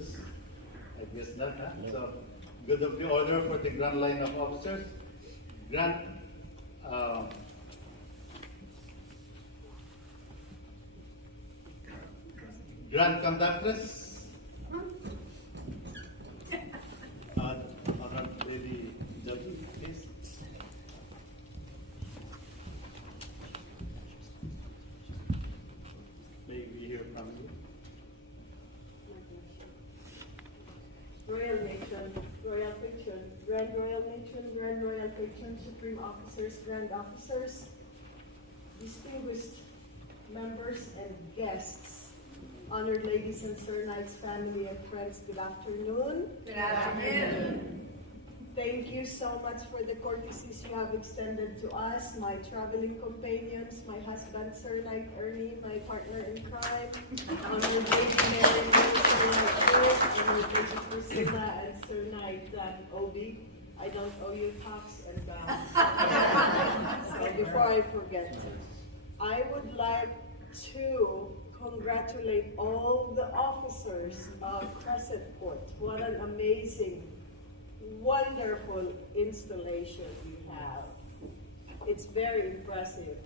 officers. I guess not, huh? So, good of the order for the grand line of officers. Grand, grand conductress. Honored Lady Judge, please. May we hear from you? Royal Matron, Royal Patron, Grand Royal Matron, Grand Royal Patron, Supreme Officers, Grand Officers, distinguished members and guests, honored ladies and sir, knights, family and friends, good afternoon. Good afternoon. Thank you so much for the courtesies you have extended to us, my traveling companions, my husband, Sir Knight Ernie, my partner in crime, honored Lady Mary, Sir Knight Eric, honored Lady Priscilla, and Sir Knight Obi. I don't owe you tax and so before I forget, I would like to congratulate all the officers of Crescent Court. What an amazing, wonderful installation you have. It's very impressive.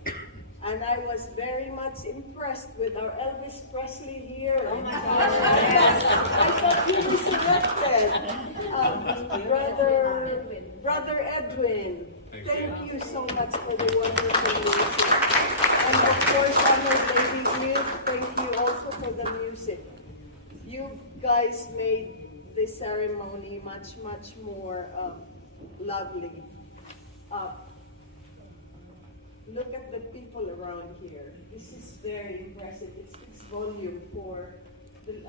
And I was very much impressed with our Elvis Presley here. Oh my gosh. I thought you resurrected. Brother Edwin, thank you so much for the wonderful music. And of course, honored Lady Mute, thank you also for the music. You guys made the ceremony much more lovely. Look at the people around here. This is very impressive. It speaks volume for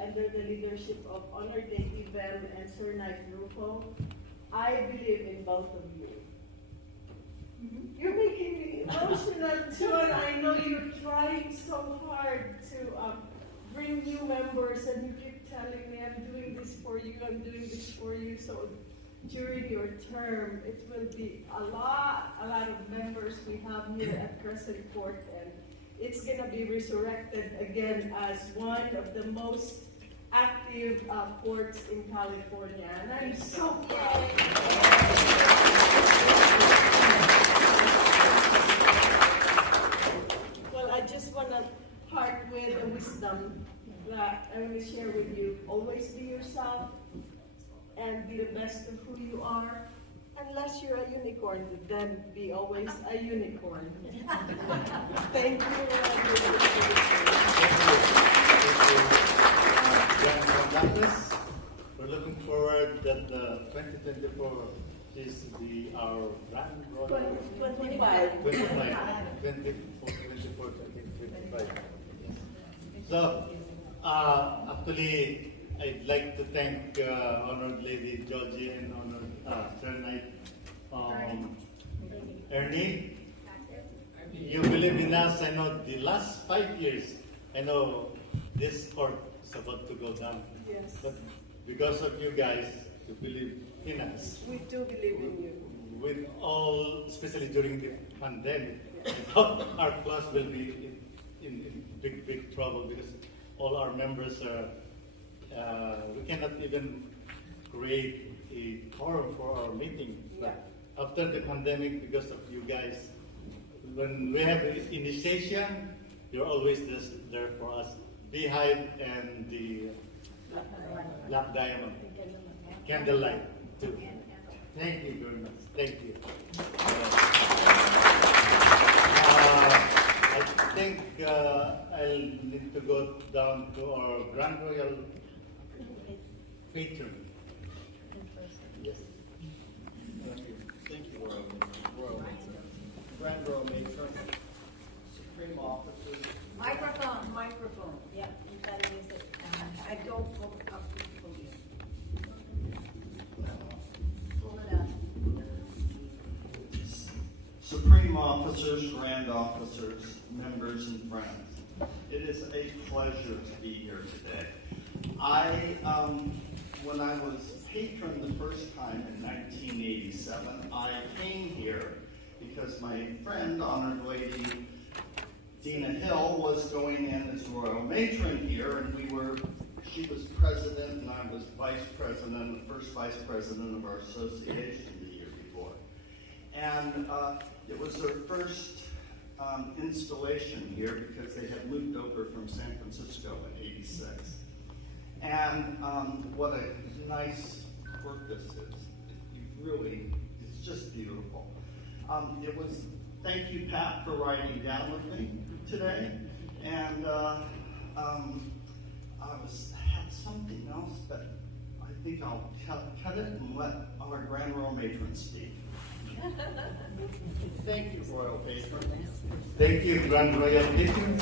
under the leadership of honored Lady Bem and Sir Knight Rufo. I believe in both of you. You're making me emotional too, and I know you're trying so hard to bring new members, and you keep telling me, I'm doing this for you, I'm doing this for you. So during your term, it will be a lot of members we have here at Crescent Court, and it's going to be resurrected again as one of the most active courts in California. And I'm so proud. Well, I just want to part with a wisdom that I want to share with you. Always be yourself and be the best of who you are. Unless you're a unicorn, then be always a unicorn. Thank you. Grand conductress. We're looking forward that 2024 is our Grand Royal 25. 25. So, actually, I'd like to thank honored Lady Georgie and honored Sir Knight Ernie. You believe in us. I know the last 5 years, I know this court is about to go down. Yes. But because of you guys, you believe in us. We do believe in you. With all, especially during the pandemic, our class will be in big trouble because all our members are, we cannot even create a quorum for our meeting. Yeah. After the pandemic, because of you guys, when we have initiation, you're always just there for us. Beehive and the Black Diamond, candlelight too. Thank you very much. Thank you. I think I'll need to go down to our Grand Royal Patron. Yes. Thank you, Royal Matron. Grand Royal Matron, Supreme Officers. Microphone. Yeah, you gotta use it. I don't go up to the podium. Pull it up. Supreme Officers, Grand Officers, members and friends. It is a pleasure to be here today. When I was patron the first time in 1987, I came here because my friend, honored Lady Dina Hill, was going in as Royal Matron here, and she was president and I was vice president, the first vice president of our association the year before. And it was their first installation here because they had moved over from San Francisco in '86. And what a nice work this is. It's just beautiful. It was, thank you, Pat, for riding down with me today. And had something else, but I think I'll cut it and let our Grand Royal Matron speak. Thank you, Royal Patron. Thank you, Grand Royal Patron.